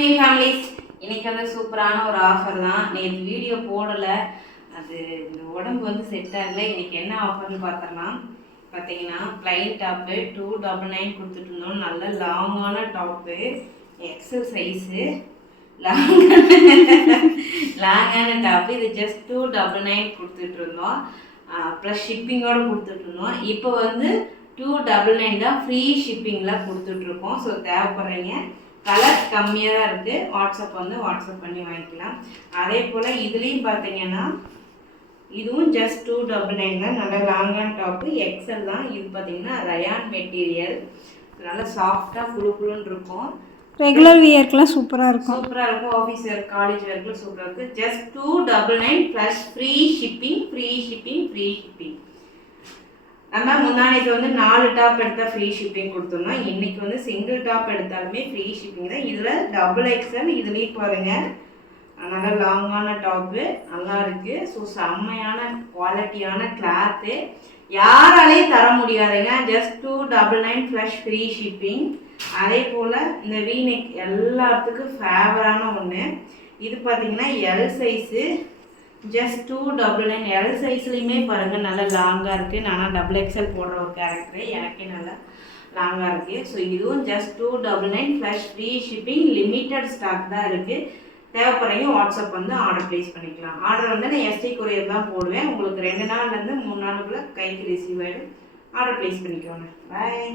Lakshmi families. இன்னைக்கு வந்து சூப்பரான ஒரு ஆஃபர் தான். நேற்று வீடியோ போடலை, அது இந்த உடம்பு வந்து செட் ஆகலை. இன்னைக்கு என்ன ஆஃபர்னு பார்த்தலாம். பார்த்தீங்கன்னா ப்ளைன் டாப்பு 299 கொடுத்துட்டு இருந்தோம். நல்ல லாங்கான டாப்பு, எக்ஸல் சைஸு, லாங்கான டாப்பு. இது ஜஸ்ட் 299 கொடுத்துட்டு இருந்தோம். ப்ளஸ் ஷிப்பிங்கோடு கொடுத்துட்டு இருந்தோம். இப்போ வந்து 299 தான் ஃப்ரீ ஷிப்பிங்கில் கொடுத்துட்ருக்கோம். ஸோ தேவைப்படுறீங்க, கலர் கம்மியாக தான் இருக்குது. வாட்ஸ்அப் பண்ணி வாங்கிக்கலாம். அதே போல் இதுலேயும் பார்த்தீங்கன்னா இதுவும் ஜஸ்ட் 299 தான். நல்ல லாங்கான டாப்பு, எக்ஸல் தான். இது பார்த்தீங்கன்னா ரயான் மெட்டீரியல், நல்லா சாஃப்டாக குழுன்னு இருக்கும். ரெகுலர் வியர்க்கெலாம் சூப்பராக இருக்கும். ஆஃபீஸ் வேர், காலேஜ் வேர்க்கெலாம் சூப்பராக இருக்குது. Just 299 plus free shipping. நம்ம முன்னாடிக்கு வந்து 4 டாப் எடுத்தால் ஃப்ரீ ஷிப்பிங் கொடுத்துருந்தோம். இன்றைக்கி வந்து சிங்கிள் டாப் எடுத்தாலுமே ஃப்ரீ ஷிப்பிங் தான். இதில் டபுள் எக்ஸல், இதுலேயும் பாருங்கள் நல்லா லாங்கான டாப்பு, நல்லா இருக்குது. ஸோ செம்மையான குவாலிட்டியான கிளாத்து, யாராலையும் தர முடியாதுங்க. Just 299 plus free shipping. அதே போல் இந்த வீநெக் எல்லாத்துக்கும் ஃபேவரான ஒன்று. இது பார்த்திங்கன்னா எல் சைஸு, ஜஸ்ட் 299. எல் சைஸ்லேயுமே பாருங்கள் நல்லா லாங்காக இருக்குது. நானும் டபுள் எக்ஸல் போடுற ஒரு கேரக்டரு, எனக்கே நல்லா லாங்காக இருக்குது. ஸோ இதுவும் just 299 plus free shipping. Limited stock தான் இருக்குது. தேவைப்படுறீங்க வாட்ஸ்அப் வந்து ஆர்டர் ப்ளேஸ் பண்ணிக்கலாம். ஆர்டர் வந்து நான் எஸ்டி கொரியர் தான் போடுவேன். உங்களுக்கு 2 நாள்லேருந்து 3 நாளுக்குள்ளே கைக்கு ரிசீவ் ஆகிடும். ஆர்டர் ப்ளேஸ் பண்ணிக்கோங்க. பாய்.